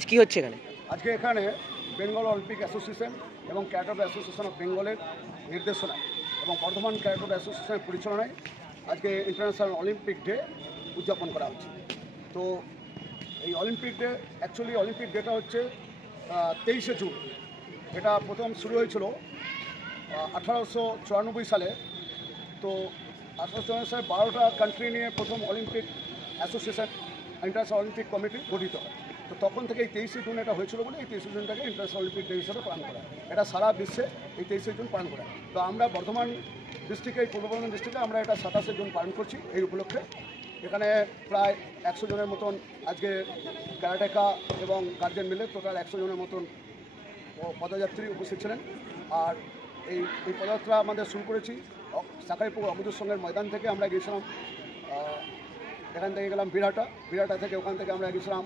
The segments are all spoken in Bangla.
আজ কি হচ্ছে এখানে? আজকে এখানে বেঙ্গল অলিম্পিক অ্যাসোসিয়েশন এবং ক্যারাটে অ্যাসোসিয়েশন অফ বেঙ্গলের নির্দেশনায় এবং বর্ধমান ক্যারাটে অ্যাসোসিয়েশনের পরিচালনায় আজকে ইন্টারন্যাশনাল অলিম্পিক ডে উদযাপন করা হচ্ছে। তো এই Olympic day actually Olympic data হচ্ছে 23শে জুন। এটা প্রথম শুরু হয়েছিল 1894 সালে। তো 1894 সালে 12টা কান্ট্রি নিয়ে প্রথম Olympic association international Olympic committee গঠিত হয়। তো তখন থেকে এই 23শে জুন এটা হয়েছিল বলে এই 23শে জুনটাকে ইন্টারন্যাশনাল অলিম্পিক ডে হিসেবে পালন করা হয়। এটা সারা বিশ্বে এই 23শে জুন পালন করা হয়। তো আমরা বর্ধমান ডিস্ট্রিক্টে, এই পূর্ব বর্ধমান ডিস্ট্রিক্টে আমরা এটা 27শে জুন পালন করছি। এই উপলক্ষে এখানে প্রায় 100 জনের মতন আজকে ক্যারাটেকা এবং গার্জেন মিলে টোটাল 100 জনের মতন পদযাত্রী উপস্থিত ছিলেন। আর এই পদযাত্রা আমাদের শুরু করেছি সাকাইপুর অমৃত সঙ্গের ময়দান থেকে। আমরা গিয়েছিলাম এখান থেকে গেলাম বিরাটা থেকে, ওখান থেকে আমরা গেছিলাম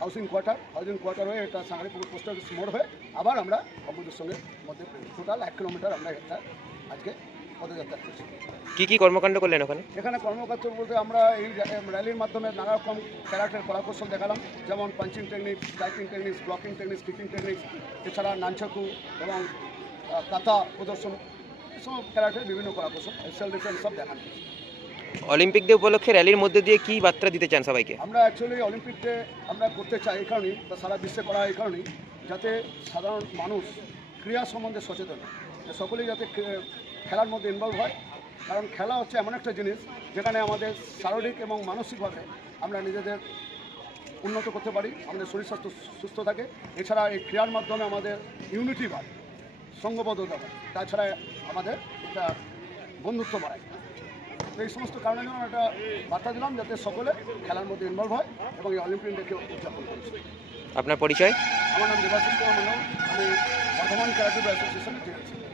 হাউজিং কোয়ার্টার হয়ে এটা সাকাইপুর পোস্ট অফিস মোড় হয়ে আবার আমরা অমৃত সঙ্গের মধ্যে টোটাল 1 কিলোমিটার আমরা এটা আজকে পদযাত্রা করছি। কি কর্মকাণ্ড করলেন ওখানে? এখানে কর্মকাণ্ড বলতে আমরা এই র্যালির মাধ্যমে নানা রকম ক্যারাটের কলাকৌশল দেখালাম, যেমন punching technique, striking techniques, blocking techniques, kicking techniques, এছাড়া নানচাকু এবং কাতা প্রদর্শন, এসব ক্যারাটের বিভিন্ন কলাকৌশল, সেলফ ডিফেন্স সব দেখানো। অলিম্পিক ডে উপলক্ষে র্যালির মধ্যে দিয়ে কি বার্তা দিতে চান সবাইকে? আমরা অ্যাকচুয়ালি অলিম্পিক ডে আমরা করতে চাই এই কারণেই, বা সারা বিশ্বে করা এই কারণেই, যাতে সাধারণ মানুষ ক্রীড়া সম্বন্ধে সচেতন হয়, সকলেই যাতে খেলার মধ্যে ইনভলভ হয়। কারণ খেলা হচ্ছে এমন একটা জিনিস যেখানে আমাদের শারীরিক এবং মানসিকভাবে আমরা নিজেদের উন্নত করতে পারি, আমাদের শরীর স্বাস্থ্য সুস্থ থাকে। এছাড়া এই ক্রীড়ার মাধ্যমে আমাদের ইউনিটি বাড়ে, সঙ্গবদ্ধতা বাড়ে, তাছাড়া আমাদের একটা বন্ধুত্ব বাড়ায়। তো এই সমস্ত কারণের জন্য একটা বার্তা দিলাম যাতে সকলে খেলার মধ্যে ইনভলভ হয় এবং এই অলিম্পিক ডেকে উদযাপন করছে। আপনার পরিচয়? আমার নাম দেবাশিস কুমার মণ্ডল, আমি বর্ধমান ক্যারাটে অ্যাসোসিয়েশনের চেয়ারম্যান।